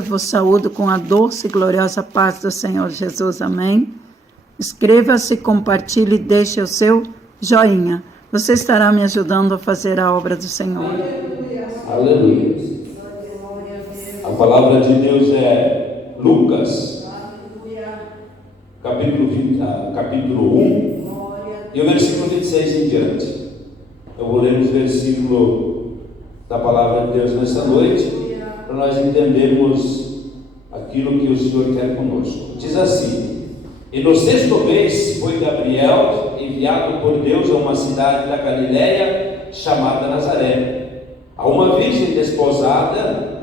Vos saúdo com a doce e gloriosa paz do Senhor Jesus, amém? Inscreva-se, compartilhe e deixe o seu joinha. Você estará me ajudando a fazer a obra do Senhor. Aleluia. A palavra de Deus é Lucas, capítulo 1, e o versículo 26 em diante. Eu vou ler os versículos da palavra de Deus nesta noite, para nós entendermos aquilo que o Senhor quer conosco. Diz assim: e no 6º mês foi Gabriel enviado por Deus a uma cidade da Galileia chamada Nazaré, a uma virgem desposada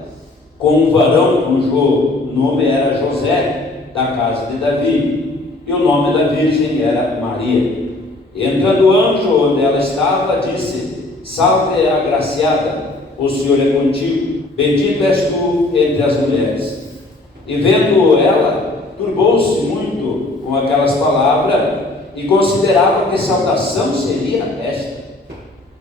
com um varão cujo nome era José, da casa de Davi, e o nome da virgem era Maria. E entrando o anjo onde ela estava, disse: salve, agraciada, o Senhor é contigo, bendita és tu entre as mulheres. E vendo ela, turbou-se muito com aquelas palavras, e considerava que saudação seria esta.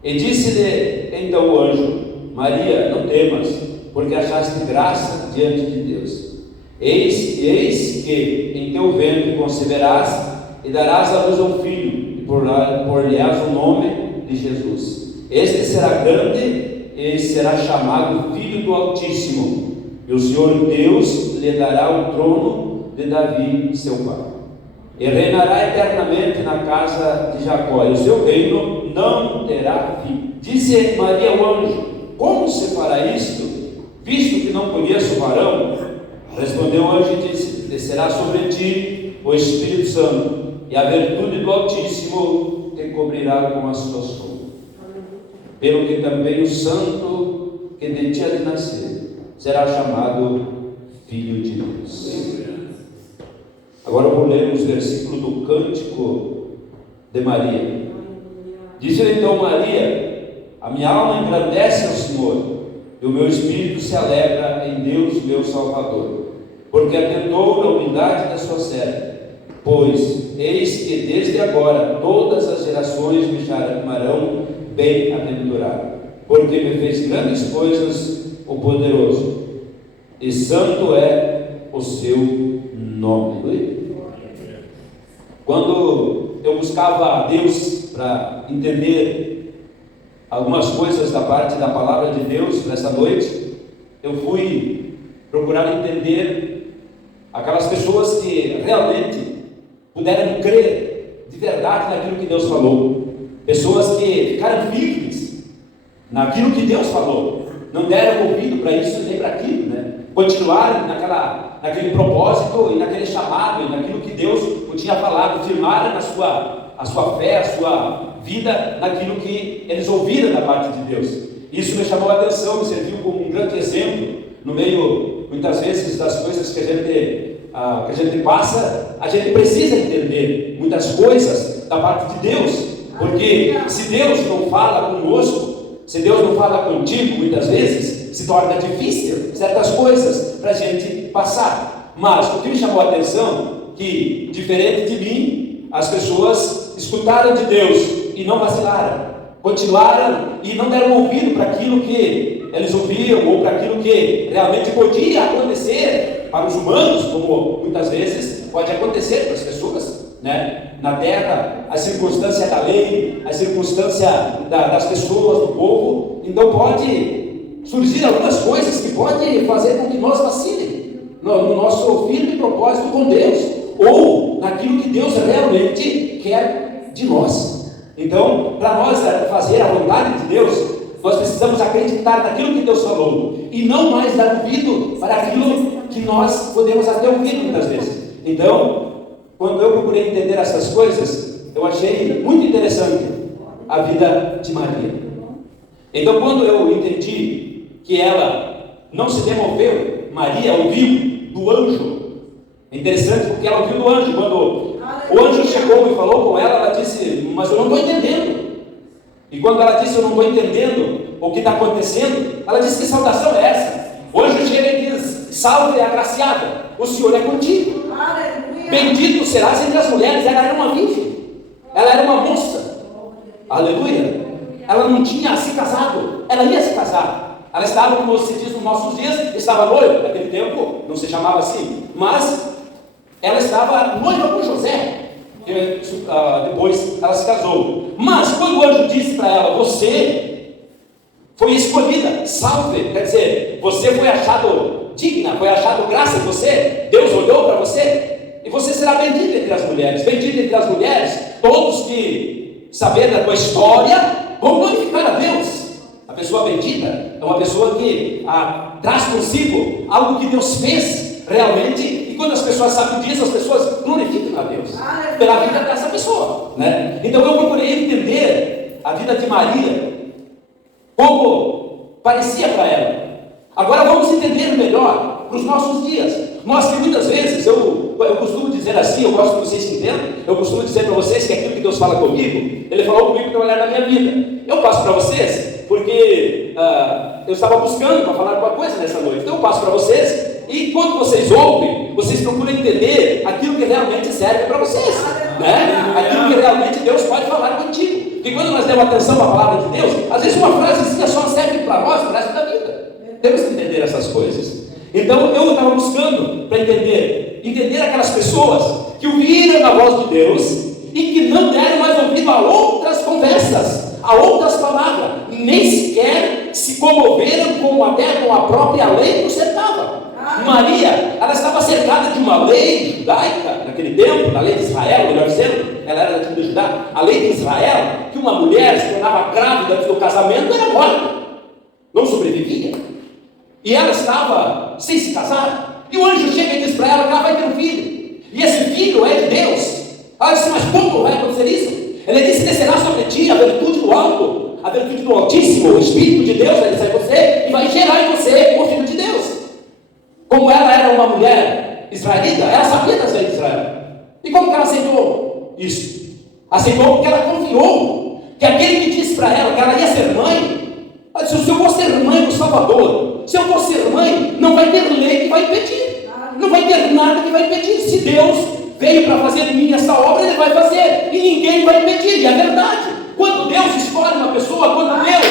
E disse-lhe então o anjo: Maria, não temas, porque achaste graça diante de Deus. Eis que em teu ventre conceberás, e darás à luz um filho, e por-lhe-ás o nome de Jesus. Este será grande e será chamado Filho do Altíssimo, e o Senhor Deus lhe dará o trono de Davi, seu pai, e reinará eternamente na casa de Jacó, e o seu reino não terá fim. Disse Maria ao anjo: como se fará isto, visto que não conheço o varão? Respondeu o anjo e disse: descerá sobre ti o Espírito Santo, e a virtude do Altíssimo te cobrirá com a sua sombra. Pelo que também o santo que de ti há de nascer será chamado Filho de Deus. Agora eu vou ler os versículos do Cântico de Maria. Disse então Maria: a minha alma engrandece ao Senhor, e o meu espírito se alegra em Deus, meu Salvador, porque atentou na humildade da sua serva. Pois eis que desde agora todas as gerações me chamarão bem-aventurado, porque me fez grandes coisas o poderoso, e santo é o seu nome. Quando eu buscava a Deus para entender algumas coisas da parte da palavra de Deus nessa noite, eu fui procurar entender aquelas pessoas que realmente puderam crer de verdade naquilo que Deus falou, pessoas que ficaram firmes naquilo que Deus falou, não deram ouvido para isso nem para aquilo, continuaram naquele propósito e naquele chamado e naquilo que Deus tinha falado, firmaram a sua fé, a sua vida naquilo que eles ouviram da parte de Deus. Isso me chamou a atenção, me serviu como um grande exemplo no meio, muitas vezes, das coisas que a gente passa. A gente precisa entender muitas coisas da parte de Deus, porque se Deus não fala conosco, se Deus não fala contigo, muitas vezes se torna difícil certas coisas para a gente passar. Mas o que me chamou a atenção, que diferente de mim, as pessoas escutaram de Deus e não vacilaram, continuaram e não deram ouvido para aquilo que eles ouviam, ou para aquilo que realmente podia acontecer para os humanos, como muitas vezes pode acontecer para as pessoas, na terra, a circunstância da lei, a circunstância das pessoas, do povo. Então pode surgir algumas coisas que podem fazer com que nós vacilem no nosso firme propósito com Deus, ou naquilo que Deus realmente quer de nós. Então, para nós fazer a vontade de Deus, nós precisamos acreditar naquilo que Deus falou, e não mais dar ouvido para aquilo que nós podemos até ouvir muitas vezes. Então, quando eu procurei entender essas coisas, eu achei muito interessante a vida de Maria. Então, quando eu entendi que ela não se demoveu, Maria ouviu do anjo. É interessante porque ela ouviu do anjo. Quando o anjo chegou e falou com ela, ela disse: mas eu não estou entendendo. E quando ela disse: eu não estou entendendo o que está acontecendo, ela disse: que saudação é essa? O anjo chega e diz: salve, agraciada, o Senhor é contigo. Aleluia. Bendito serás entre as mulheres. Ela era uma virgem, ela era uma moça. Aleluia. Ela não tinha se casado, ela ia se casar. Ela estava, como se diz nos nossos dias, estava noiva. Naquele tempo não se chamava assim, mas ela estava noiva com José. Depois ela se casou. Mas quando o anjo disse para ela: você foi escolhida, salve, quer dizer, você foi achado digna, foi achado graça em você, Deus olhou para você, e você será bendita entre as mulheres. Bendita entre as mulheres, todos que saberem da tua história vão glorificar a Deus. A pessoa bendita é uma pessoa que traz consigo algo que Deus fez realmente, e quando as pessoas sabem disso, as pessoas glorificam a Deus pela vida dessa pessoa, né? Então eu procurei entender a vida de Maria, como parecia para ela. Agora vamos entender melhor para os nossos dias. Nós que muitas vezes, eu costumo dizer assim, eu gosto que vocês entendam, eu costumo dizer para vocês que aquilo que Deus fala comigo, Ele falou comigo para olhar na minha vida. Eu passo para vocês, porque eu estava buscando para falar alguma coisa nessa noite. Então eu passo para vocês, e quando vocês ouvem, vocês procuram entender aquilo que realmente serve para vocês, né? Aquilo que realmente Deus pode falar contigo. Porque quando nós damos atenção à palavra de Deus, às vezes uma frasezinha só serve para nós, para o resto da vida. Temos que entender essas coisas. Então eu estava buscando para entender aquelas pessoas que ouviram a voz de Deus e que não deram mais ouvido a outras conversas, a outras palavras, nem sequer se comoveram com a própria lei que o cercava. Maria, ela estava cercada de uma lei judaica naquele tempo, da lei de Israel, melhor dizendo, ela era da tribo de Judá, a lei de Israel, que uma mulher se tornava grávida antes do casamento, era morta, não sobrevivia. E ela estava sem se casar, e o anjo chega e diz para ela que ela vai ter um filho, e esse filho é de Deus. Ela disse: mas como vai acontecer isso? Ele disse: descerá sobre ti a virtude do alto, a virtude do Altíssimo, o Espírito de Deus vai descer em você, e vai gerar em você o Filho de Deus. Como ela era uma mulher israelita, ela sabia das leis de Israel. E como que ela aceitou isso? Aceitou porque ela confiou que aquele que disse para ela que ela ia ser mãe, ela disse: se eu vou ser mãe do Salvador, se eu vou ser mãe, não vai ter lei que vai impedir, não vai ter nada que vai impedir. Se Deus veio para fazer em mim essa obra, Ele vai fazer, e ninguém vai impedir. E é verdade. Quando Deus escolhe uma pessoa, quando Deus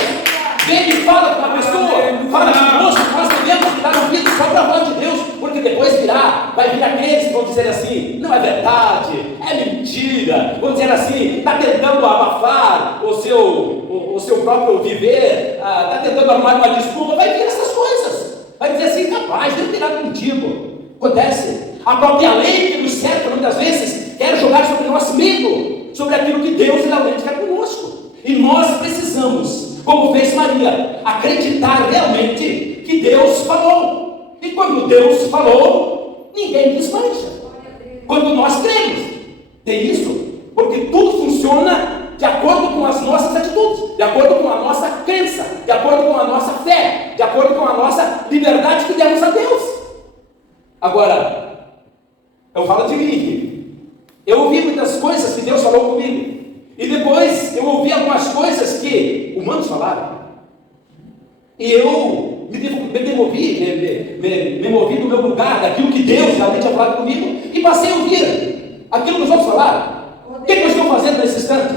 vem e fala com uma pessoa, fala conosco, nós devemos dar ouvido só para a voz de Deus, porque depois vai vir aqueles que vão dizer assim: não é verdade, é mentira, vão dizer assim, está tentando abafar o seu próprio viver, está tentando arrumar uma desculpa. Vai vir essas coisas, vai dizer assim: capaz, Deus tem nada contigo. Acontece. A própria lei que nos cerca muitas vezes quer jogar sobre nós medo, sobre aquilo que Deus realmente quer conosco. E nós precisamos, como fez Maria, acreditar realmente que Deus falou. E quando Deus falou, ninguém desmancha. Quando nós cremos, tem isso, porque tudo funciona de acordo com as nossas atitudes, de acordo com a nossa crença, de acordo com a nossa fé, de acordo com a nossa liberdade que demos a Deus. Agora, eu falo de mim. Eu ouvi muitas coisas que Deus falou comigo, e depois eu ouvi algumas coisas que humanos falaram, e eu me movi do meu lugar, daquilo que Deus realmente tinha falado comigo, e passei a ouvir aquilo que os outros falaram. O que eu estou fazendo nesse instante?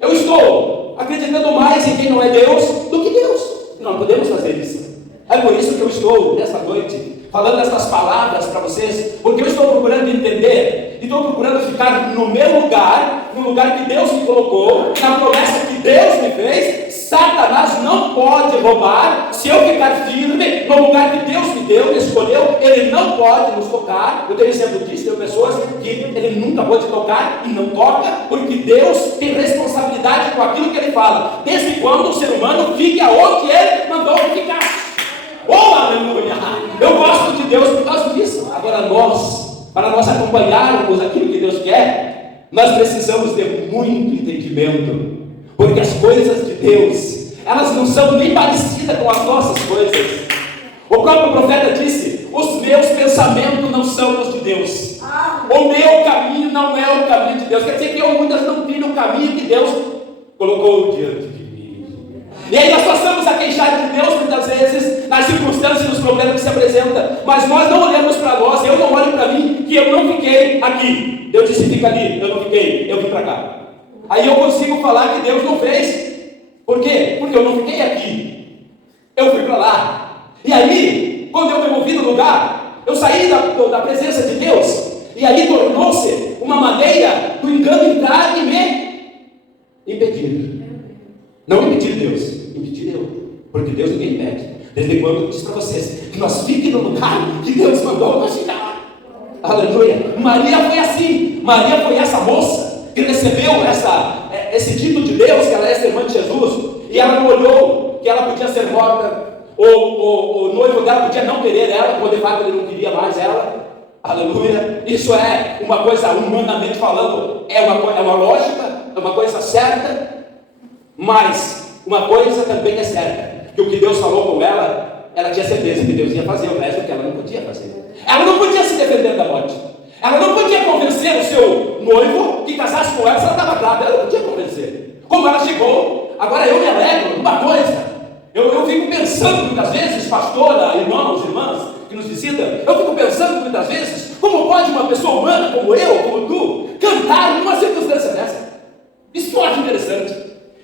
Eu estou acreditando mais em quem não é Deus do que Deus. Não podemos fazer isso. É por isso que eu estou nessa noite falando essas palavras para vocês, porque eu estou procurando entender, e estou procurando ficar no meu lugar, no lugar que Deus me colocou, na promessa que Deus me fez. Satanás não pode roubar. Se eu ficar firme no lugar que Deus me deu, me escolheu, ele não pode nos tocar. Eu tenho exemplo disso, tem pessoas que ele nunca pode tocar e não toca, porque Deus tem responsabilidade com aquilo que ele fala, desde quando o ser humano fique aonde ele mandou que ficar. Oh, aleluia! Eu gosto de Deus por causa disso. Agora para nós acompanharmos aquilo que Deus quer, nós precisamos ter muito entendimento, porque as coisas de Deus, elas não são nem parecidas com as nossas coisas. O próprio profeta disse: os meus pensamentos não são os de Deus, o meu caminho não é o caminho de Deus. Quer dizer que muitas não trilham o caminho que Deus colocou diante de mim. E aí nós passamos a queixar de Deus muitas vezes nas circunstâncias e nos problemas que se apresentam, mas nós não olhamos para nós. Eu não olho para mim, que eu não fiquei aqui. Deus disse: fica ali. Eu não fiquei, eu vim para cá. Aí eu consigo falar que Deus não fez. Por quê? Porque eu não fiquei aqui. eu fui para lá. E aí, quando eu me movi no lugar, eu saí da presença de Deus, e aí tornou-se uma maneira do engano entrar e me impedir. Não impedir Deus, impedir eu. Porque Deus ninguém impede. Desde quando eu disse para vocês que nós fiquem no lugar que Deus mandou nós ficar. Aleluia. Maria foi assim. Maria foi essa moça que recebeu esse título de Deus, que ela é irmã de Jesus, e ela não olhou que ela podia ser morta, ou o noivo dela podia não querer ela, quando de fato ele não queria mais ela. Aleluia. Isso é uma coisa, humanamente falando, é uma lógica, é uma coisa certa, mas uma coisa também é certa, que o que Deus falou com ela, ela tinha certeza que Deus ia fazer, o resto que ela não podia fazer. Ela não podia se defender da morte. Ela não podia convencer o seu noivo que casasse com ela se ela estava grávida. Ela não podia convencer. Como ela chegou, agora eu me alegro numa coisa. Eu fico pensando muitas vezes, pastora, irmãos, irmãs que nos visitam, eu fico pensando muitas vezes, como pode uma pessoa humana como eu, como tu, cantar numa circunstância dessa? Isso que eu acho interessante.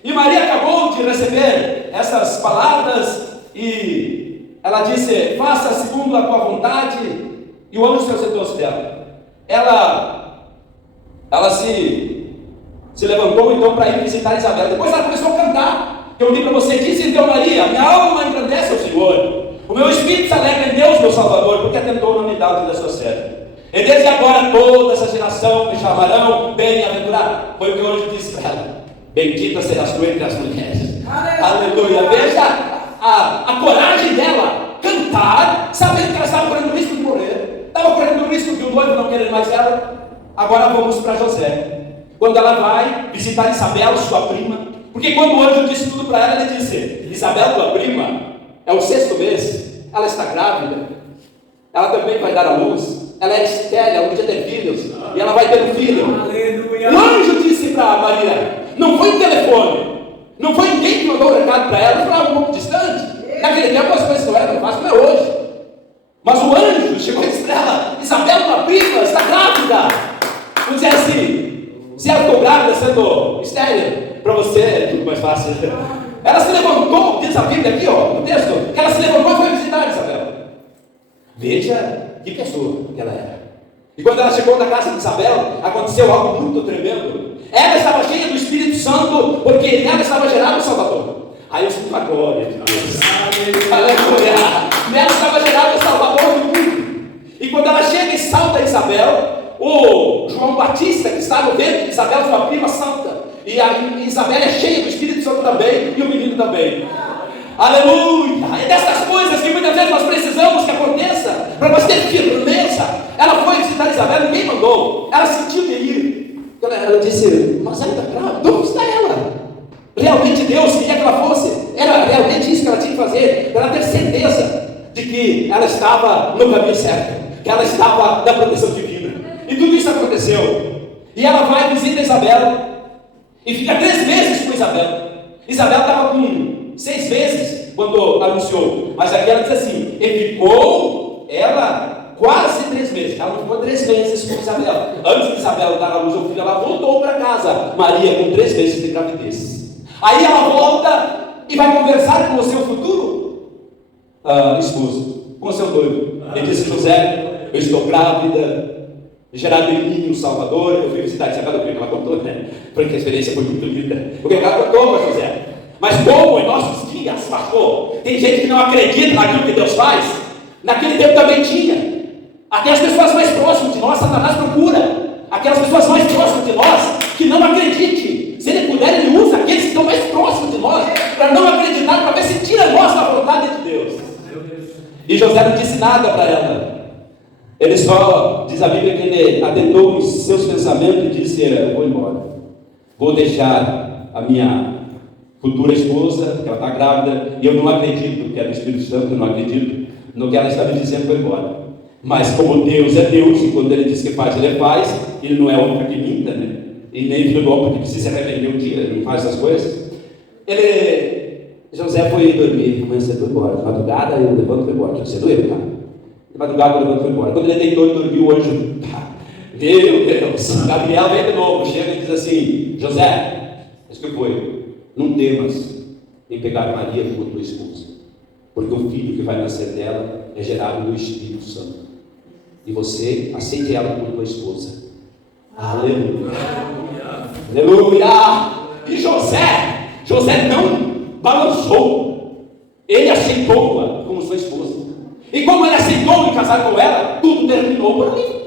E Maria acabou de receber essas palavras e ela disse: faça segundo a tua vontade, e o anjo se ausentou-se dela. Ela se levantou então para ir visitar Isabel. Depois ela começou a cantar. Eu li para você: disse então Maria, minha alma engrandece ao Senhor, o meu espírito se alegra em Deus meu Salvador, porque atentou na unidade da sua serva. E desde agora toda essa geração me chamarão bem-aventurado. Foi o que o anjo disse para ela: bendita serás tu entre as mulheres. Aleluia. Veja a coragem dela cantar, sabendo que ela estava correndo o risco de morrer, estava correndo o risco de o noivo não querer mais ela. Agora vamos para José. Quando ela vai visitar Isabel, sua prima, porque quando o anjo disse tudo para ela, ele disse: Isabel, tua prima, é o 6º mês, ela está grávida, ela também vai dar à luz, ela é estéril, ela podia ter filhos, e ela vai ter um filho. Aleluia. O anjo disse para Maria, não foi um telefone, não foi ninguém que mandou o recado para ela, foi um pouco distante. Naquele tempo as coisas não eram fáceis, não é hoje. Mas o anjo chegou e disse para ela: Isabel, tua prima, está grávida. Vamos dizer assim, se ela ficou grávida sendo estéril, para você é tudo mais fácil. Ela se levantou, diz a Bíblia aqui, no texto, que ela se levantou e foi visitar Isabel. Veja que pessoa que ela era. E quando ela chegou na casa de Isabel, aconteceu algo muito tremendo. Ela estava cheia do Espírito Santo, porque nela estava gerado o Salvador. Aí eu sinto a glória de Deus. Aleluia. Nela estava gerado o Salvador do mundo. E quando ela chega e salta Isabel, o João Batista, que está no ventre de Isabel, sua prima, salta. E a Isabel é cheia do Espírito Santo também, e o menino também. Aleluia! É dessas coisas que muitas vezes nós precisamos que aconteça, para nós ter firmeza. Ela foi visitar Isabel, ninguém mandou. Ela sentiu de ir. Ela disse: mas ela está grávida, onde está ela? Realmente Deus queria que ela fosse. Era realmente isso que ela tinha que fazer, para ela ter certeza de que ela estava no caminho certo, que ela estava na proteção divina. E tudo isso aconteceu. E ela vai visita Isabel e fica 3 meses com Isabel. Isabel estava com 6 meses quando anunciou, mas aqui ela diz assim: e ficou ela quase 3 meses. Ela não ficou 3 meses com Isabel. Antes de Isabel dar à luz ao filho, ela voltou para casa, Maria, com 3 meses de gravidez. Aí ela volta e vai conversar com o seu futuro esposo, com o seu noivo. Ele disse: José, eu estou grávida, gerado em mim um Salvador. Eu fui visitar Isabel, o que ela contou, né? Porque a experiência foi muito linda. O que ela contou para José. Mas como em nossos dias, pastor, tem gente que não acredita naquilo que Deus faz. Naquele tempo também tinha. Até as pessoas mais próximas de nós, Satanás procura aquelas pessoas mais próximas de nós que não acreditem. Se ele puder, ele usa aqueles que estão mais próximos de nós para não acreditar, para ver se tira nós da vontade de Deus. E José não disse nada para ela. Ele só, diz a Bíblia, que ele atentou os seus pensamentos e disse: eu vou embora, vou deixar a minha futura esposa, que ela está grávida, e eu não acredito que é do Espírito Santo, eu não acredito no que ela está me dizendo, vou embora. Mas como Deus é Deus, e quando ele diz que faz, ele faz, ele não é homem para que minta, né? E nem filho do homem que precisa se arrepender um dia, ele não faz essas coisas. José foi dormir, amanhã cedo foi embora, de madrugada eu levanto e foi embora, de cedo eu, tá? De madrugada eu levanto e foi embora. Quando ele deitou e dormiu, o anjo, meu Deus, Gabriel vem de novo, chega e diz assim: José, isso que foi, não temas em pegar Maria como tua esposa, porque o filho que vai nascer dela é gerado do Espírito Santo. E você aceite ela como tua esposa. Aleluia. Aleluia. E José não balançou. Ele aceitou-a como sua esposa. E como ele aceitou e casar com ela, tudo terminou por ali.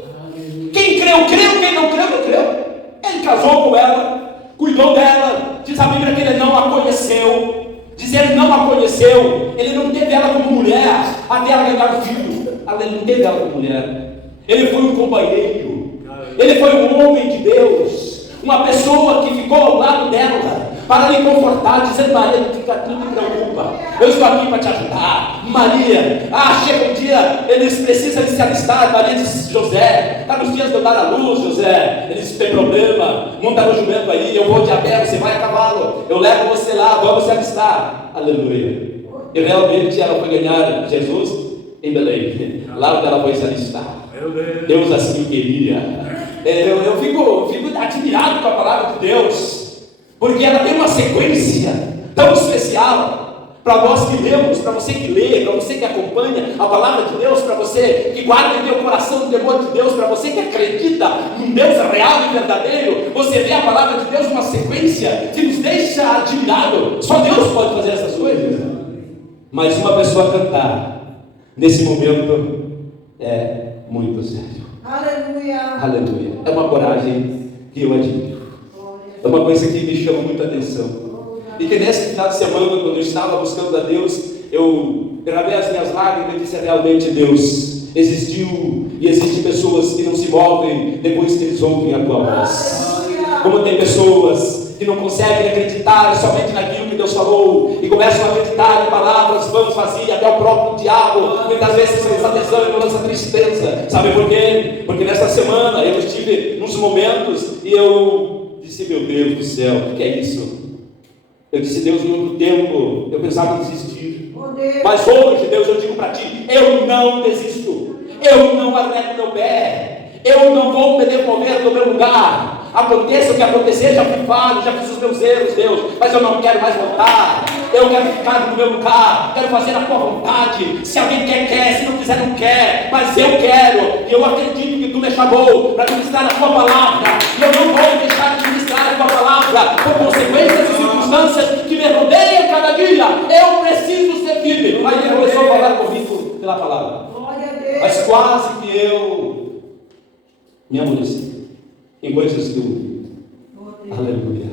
Quem creu, creu. Quem não creu, não creu. Ele casou com ela, cuidou dela. Diz a Bíblia que ele não a conheceu. Diz ele não a conheceu. Ele não teve ela como mulher até ela ganhar filho. Ele não teve ela como mulher. Ele foi um companheiro. Ele foi um homem de Deus. Uma pessoa que ficou ao lado dela para lhe confortar, dizendo: Maria, não fica, não te preocupa, eu estou aqui para te ajudar. Maria, chega um dia, eles precisam de se alistar. Maria disse: José, está nos dias de eu dar a luz, José. Ele disse: tem problema, monta no jumento aí, eu vou de a pé, você vai a cavalo, eu levo você lá, vamos se alistar. Aleluia. E realmente ela foi ganhar Jesus em Belém, lá onde ela foi se alistar. Deus assim queria. Eu fico admirado com a palavra de Deus, porque ela tem uma sequência tão especial para nós que lemos, para você que lê, para você que acompanha a palavra de Deus, para você que guarda em teu coração o temor de Deus, para você que acredita num Deus real e verdadeiro. Você vê a palavra de Deus uma sequência que nos deixa admirado. Só Deus pode fazer essas coisas. Mas uma pessoa cantar nesse momento é muito sério. Aleluia. Aleluia. É uma coragem que eu admiro. É uma coisa que me chama muita atenção. E que nesse final de semana, quando eu estava buscando a Deus, eu gravei as minhas lágrimas e disse: realmente Deus existiu, e existem pessoas que não se movem depois que eles ouvem a tua voz. Como tem pessoas que não conseguem acreditar somente naquilo que Deus falou e começam a acreditar em palavras vãs, vazias, até o próprio diabo muitas vezes lança desânimo, lança tristeza. Sabe por quê? Porque nesta semana eu estive nos momentos e eu disse: meu Deus do céu, o que é isso? Eu disse: Deus, no outro tempo eu pensava em desistir, mas hoje, Deus, eu digo para ti: eu não desisto, eu não arrego meu pé, eu não vou me demover do meu lugar. Aconteça o que acontecer, já fui falho, já fiz os meus erros, Deus, mas eu não quero mais voltar. Eu quero ficar no meu lugar, quero fazer a tua vontade. Se alguém quer, se não quiser, não quer, mas eu quero. E eu acredito que tu me chamou para ministrar a tua palavra, e eu não vou deixar de ministrar a tua palavra por consequências e circunstâncias que me rodeiam cada dia. Eu preciso ser firme. Aí ele começou a falar comigo pela palavra, mas quase que eu me amoleci em coisas que eu ouvi. Aleluia.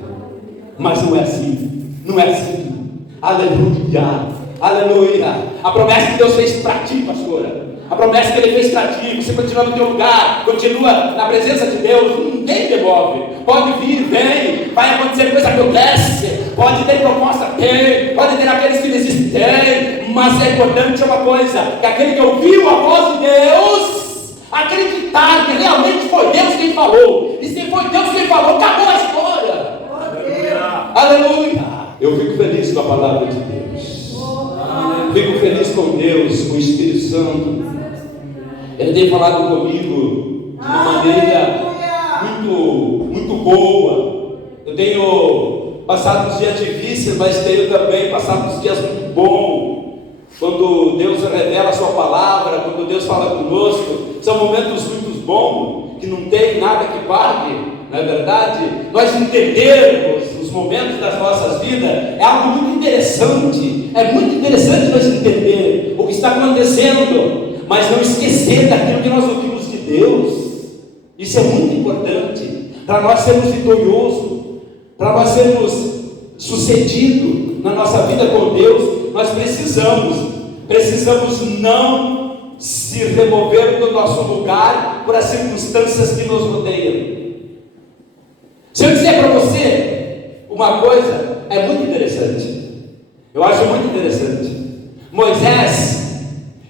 Mas não é assim. Não é assim. Aleluia. Aleluia. A promessa que Deus fez para ti, pastora, a promessa que Ele fez para ti, você continua no teu lugar, continua na presença de Deus, ninguém devolve. Pode vir, vem, vai acontecer coisa que acontece, pode ter proposta, tem, pode ter aqueles que desistem, tem, mas é importante uma coisa, que aquele que ouviu a voz de Deus acreditar que realmente foi Deus quem falou. E se foi Deus quem falou, acabou a história. Aleluia. Eu fico feliz com a palavra de Deus. Fico feliz com Deus, com o Espírito Santo. Ele tem falado comigo de uma maneira muito boa. Eu tenho passado uns dias difíceis, mas tenho também passado uns dias muito bons. Quando Deus revela a sua palavra, quando Deus fala conosco, são momentos muito bons, que não tem nada que pague, não é verdade? Nós entendermos os momentos das nossas vidas é algo muito interessante. É muito interessante nós entender o que está acontecendo, mas não esquecer daquilo que nós ouvimos de Deus. Isso é muito importante para nós sermos vitoriosos, para nós sermos sucedidos na nossa vida com Deus. Nós precisamos não se remover do nosso lugar por as circunstâncias que nos rodeiam. Se eu disser para você uma coisa, é muito interessante. Eu acho muito interessante. Moisés,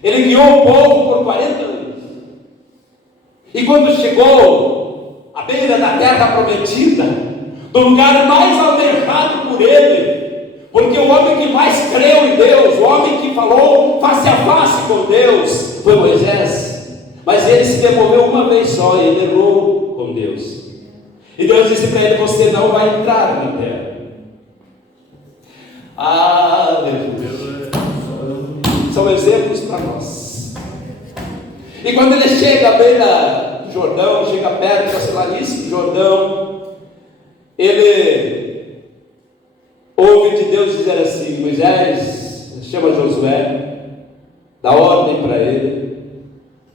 ele guiou o povo por 40 anos. E quando chegou à beira da terra prometida, do lugar mais almejado por ele, porque o homem que mais creu em Deus, o homem que falou face a face com Deus, foi Moisés. Mas ele se demoveu uma vez só e ele errou com Deus. E Deus disse para ele: você não vai entrar na terra. Aleluia. são exemplos para nós. E quando ele chega bem no Jordão, chega perto da Selanice do Jordão, ele ouve de Deus dizer assim: Moisés, chama Josué, dá ordem para ele,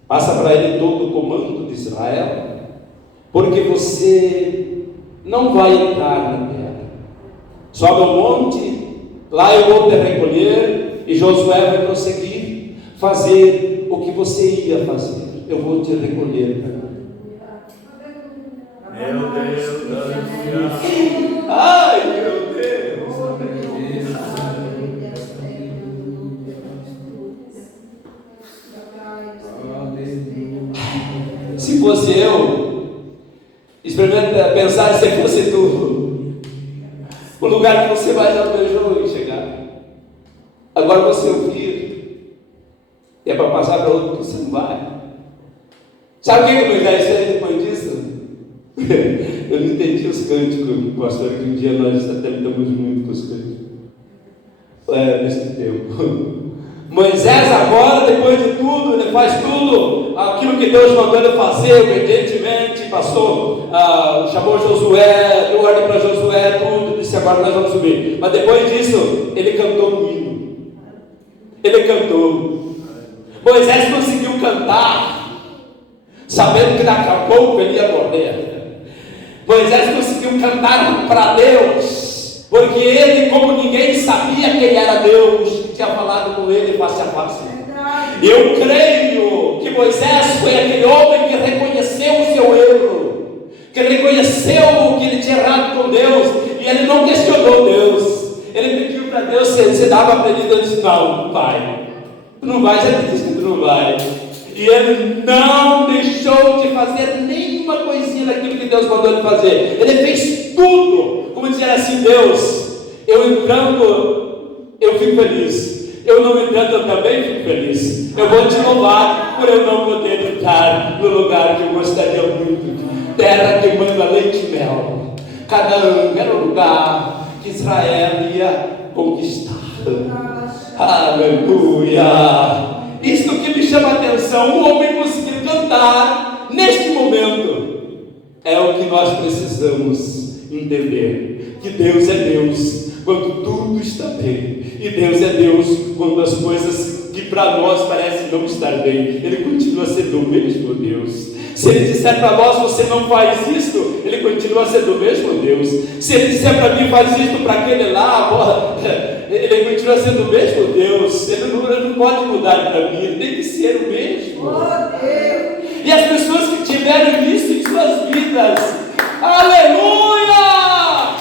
passa para ele todo o comando de Israel, porque você não vai entrar na terra. Sobe ao monte, lá eu vou te recolher, e Josué vai prosseguir, fazer o que você ia fazer. Eu vou te recolher. Meu Deus, ai meu Deus, se fosse eu, experimenta pensar se fosse tu, o lugar que você mais almejou em chegar. Agora você ouvir, é para passar para outro, você não vai. Sabe o que Moisés fez depois disso? Eu não entendi os cânticos, pastor, que um dia nós até lidamos muito com os cânticos. Nesse tempo. Moisés agora, depois de tudo, ele faz tudo aquilo que Deus mandou ele fazer, obedientemente, passou, chamou Josué, deu ordem para Josué, tudo, disse: agora nós vamos subir. Mas depois disso, ele cantou um hino. Ele cantou. Moisés conseguiu cantar, sabendo que daqui a pouco ele ia morrer. Moisés conseguiu cantar para Deus, porque ele, como ninguém sabia quem era Deus, tinha falado com ele face a face. Eu creio que Moisés foi aquele homem que reconheceu o seu erro, que reconheceu que ele tinha errado com Deus, e ele não questionou Deus. Ele pediu para Deus se dava para ele, Deus disse: não vai, tu não vai, já te disse que tu não vai. E ele não deixou de fazer nenhuma coisinha daquilo que Deus mandou ele fazer. Ele fez tudo, como dizer assim: Deus, eu entrando, eu fico feliz. Eu não entrando, eu também fico feliz. Eu vou te louvar por eu não poder entrar no lugar que eu gostaria muito. Terra que manda leite e mel. Canaã era o lugar que Israel ia conquistar. Aleluia! Isso que me chama a atenção, o homem conseguiu cantar neste momento. É o que nós precisamos entender: que Deus é Deus quando tudo está bem, e Deus é Deus quando as coisas que para nós parecem não estar bem. Ele continua sendo o mesmo Deus. Se Ele disser para nós: você não faz isto, Ele continua sendo o mesmo Deus. Se Ele disser para mim: faz isto para aquele lá, Ele continua sendo o mesmo Deus. Ele não pode mudar para mim, Ele tem que ser o mesmo. E as pessoas que tiveram isso em suas vidas, aleluia,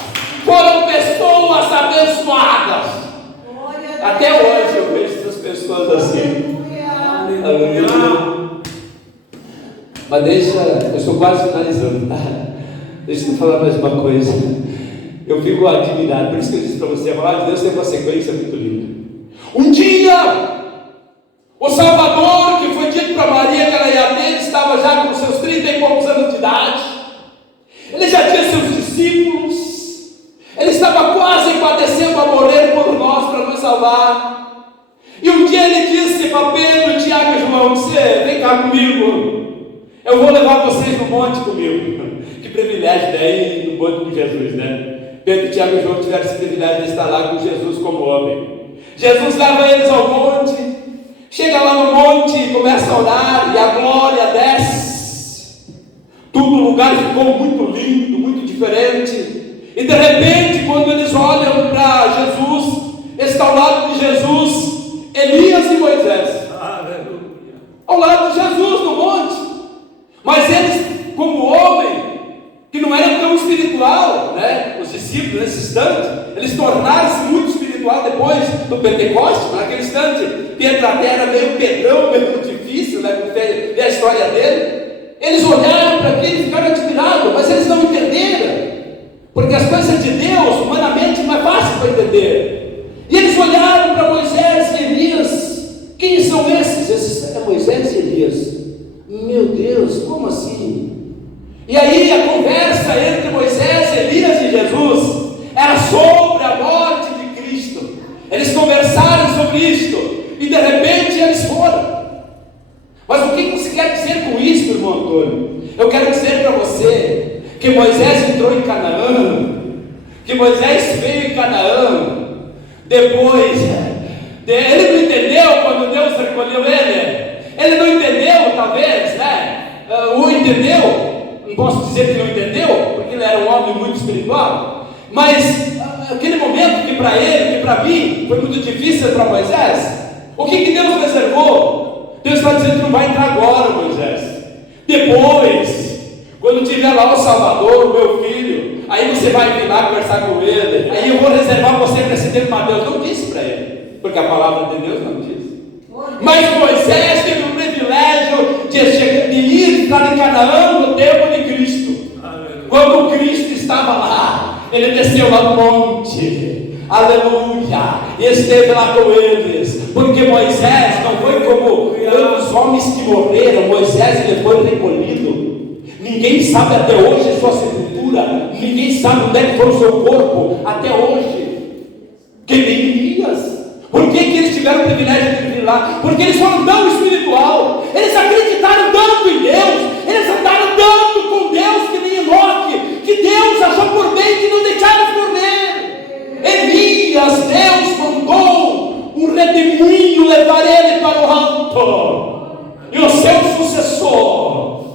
foram pessoas abençoadas. Até hoje eu vejo essas pessoas assim. Aleluia. Mas eu estou quase finalizando, tá? Deixa eu falar mais uma coisa. Eu fico admirado, por isso que eu disse para você: a palavra de Deus tem uma sequência muito linda. Um dia, o Salvador, que foi dito para Maria que ela ia ter, estava já com seus 30 e poucos anos de idade. Ele já tinha seus discípulos. Ele estava quase padecendo a morrer por nós, para nos salvar. E um dia ele disse para Pedro, Tiago e João: vem cá comigo, eu vou levar vocês no monte comigo. Que privilégio, né? Ir no monte com Jesus, né? Pedro, Tiago e João tiveram esse privilégio de estar lá com Jesus como homem. Jesus leva eles ao monte. Chega lá no monte e começa a orar, e a glória desce. Tudo o lugar ficou muito lindo, muito diferente. E de repente, quando eles olham para Jesus, está ao lado de Jesus Elias e Moisés. Aleluia. Ao lado de Jesus no monte. Mas eles, como homem, que não era tão espiritual, né? Os discípulos nesse instante, eles tornaram-se muito espiritual depois do Pentecostes. Naquele instante, Pedro até era meio Pedrão, meio difícil, né? Ver a história dele. Eles olharam para aquilo e ficaram admirados, mas eles não entenderam, porque as coisas de Deus, humanamente, não é fácil para entender. E eles olharam para Moisés e Elias. Quem são esses? Esses é Moisés e Elias. Meu Deus, como assim? E aí a conversa entre Moisés, Elias e Jesus era sobre a morte de Cristo. Eles conversaram sobre isto, e de repente eles foram. Mas o que você quer dizer com isso, irmão Antônio? Eu quero dizer para você que Moisés entrou em Canaã, que Moisés veio em Canaã, depois, ele não entendeu quando Deus recolheu ele não entendeu, talvez, né? Ou entendeu, não posso dizer que não entendeu, porque ele era um homem muito espiritual, mas aquele momento que para ele, que para mim, foi muito difícil para Moisés, o que Deus reservou? Deus está dizendo que não vai entrar agora, Moisés. Depois, quando tiver lá o Salvador, o meu filho, aí você vai vir lá conversar com ele. Aí eu vou reservar você para esse tempo. Mas Deus não disse para ele, porque a palavra de Deus não diz. Mas Moisés teve o privilégio de ir estar em Canaã no tempo de Cristo. Quando Cristo estava lá, ele desceu lá no monte. Aleluia, e esteve lá com eles, porque Moisés não foi como os homens que morreram. Moisés, ele foi recolhido. Ninguém sabe até hoje a sua sepultura, ninguém sabe onde é que foi o seu corpo até hoje, que nem Elias. Por que eles tiveram o privilégio de vir lá? Porque eles foram tão espiritual, eles acreditaram tanto em Deus, eles andaram tanto com Deus que nem Enoque, que Deus achou por bem que não deixaram morrer. Elias, Deus mandou um redemoinho levar ele para o alto, e o seu sucessor,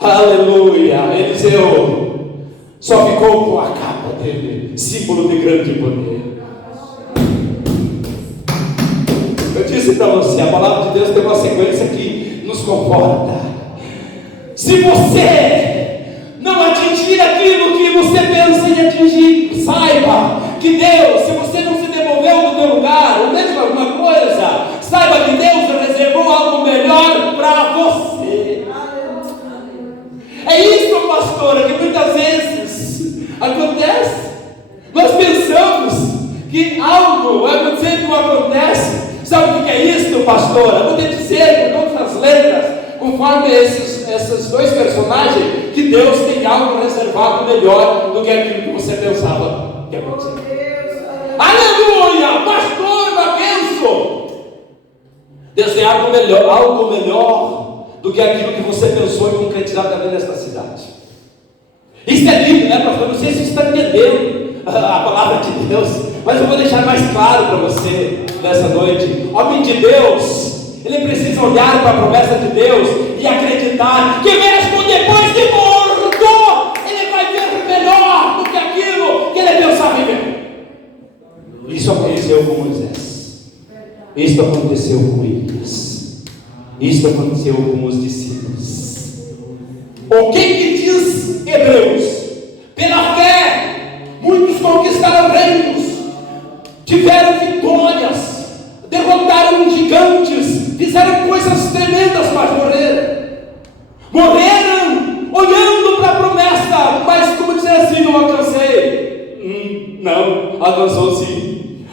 aleluia, Eliseu, só ficou com a capa dele, símbolo de grande poder. Eu disse para você, a palavra de Deus tem uma sequência que nos conforta. Se você não atingir aquilo que você pensa em atingir, saiba que Deus, se você não se devolveu do teu lugar, ou mesmo alguma coisa, saiba que Deus reservou algo melhor para você. É isso, pastora, que muitas vezes acontece. Nós pensamos que algo vai acontecer que não acontece. Sabe o que é isso, pastora? Vou te dizer com todas as letras, conforme esses dois personagens, que Deus tem algo reservado melhor do que aquilo que você pensava que ia acontecer. Aleluia! Pastor, uma bênção! Deus tem algo melhor do que aquilo que você pensou em concretizar também nesta cidade. Isso é lindo, né, pastor? Não sei se você está entendendo a palavra de Deus, mas eu vou deixar mais claro para você nessa noite. Homem de Deus, ele precisa olhar para a promessa de Deus e acreditar que mesmo depois de morto, ele vai ver melhor do que aquilo que ele pensava em ver. Isso aconteceu com Moisés, isso aconteceu com Elias, isso aconteceu com os discípulos. O que diz Hebreus? Pela fé, muitos conquistaram reinos, tiveram vitórias, derrotaram gigantes, fizeram coisas tremendas, mas morreram olhando para a promessa. Mas como dizer assim, não alcancei? Não, alcançou sim,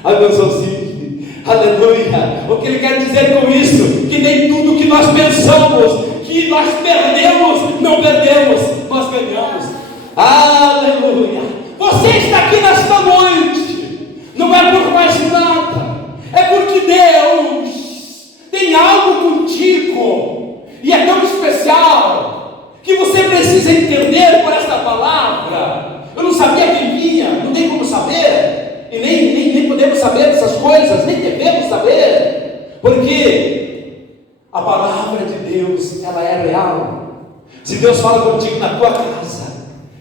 aleluia. O que ele quer dizer com isso? Que nem tudo que nós pensamos que nós perdemos, não perdemos, nós ganhamos. Aleluia. Você está aqui nesta noite, não é por mais nada, é porque Deus tem algo contigo, e é tão especial, que você precisa entender por esta palavra. Eu não sabia quem vinha, não tem como saber, e nem podemos saber dessas coisas, nem devemos saber, porque a palavra de Deus, ela é real. Se Deus fala contigo na tua casa,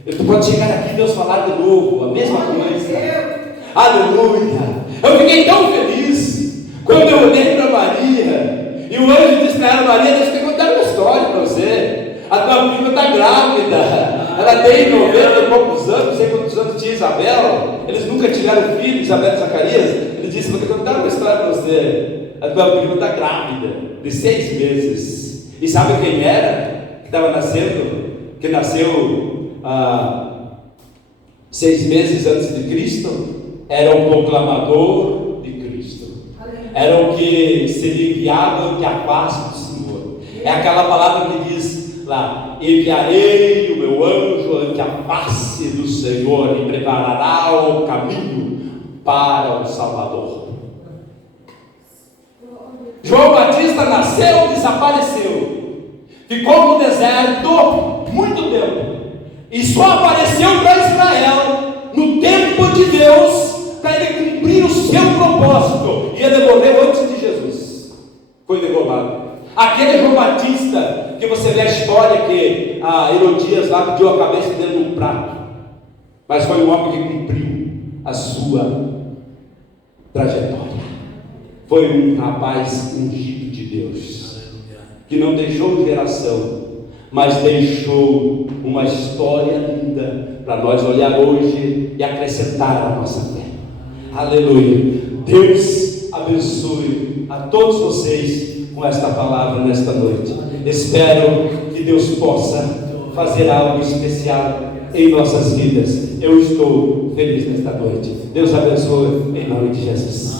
tu pode chegar aqui e Deus falar de novo, a mesma coisa. Aleluia. Eu fiquei tão feliz quando eu olhei para Maria e o anjo disse para ela: Maria, deixa eu te contar uma história para você. A tua prima está grávida, ela tem 90 e poucos anos, não sei quantos anos tinha Isabel, eles nunca tiveram filho, Isabel e Zacarias. Ele disse: vou te contar uma história para você. A tua prima está grávida de 6 meses. E sabe quem era que estava nascendo? Que nasceu 6 meses antes de Cristo? Era o proclamador de Cristo, era o que seria enviado ante a face do Senhor. É aquela palavra que diz lá: enviarei o meu anjo ante a face do Senhor e preparará o caminho para o Salvador. João Batista nasceu, desapareceu, ficou no deserto muito tempo, e só apareceu para Israel no tempo de Deus, para ele cumprir o seu propósito, e ele morreu antes de Jesus, foi degolado. Aquele João Batista, que você vê a história que a Herodias lá pediu a cabeça dele num prato, mas foi um homem que cumpriu a sua trajetória, foi um rapaz ungido de Deus, que não deixou geração, mas deixou uma história linda para nós olhar hoje e acrescentar a nossa fé. Aleluia. Deus abençoe a todos vocês com esta palavra nesta noite. Espero que Deus possa fazer algo especial em nossas vidas. Eu estou feliz nesta noite. Deus abençoe em nome de Jesus.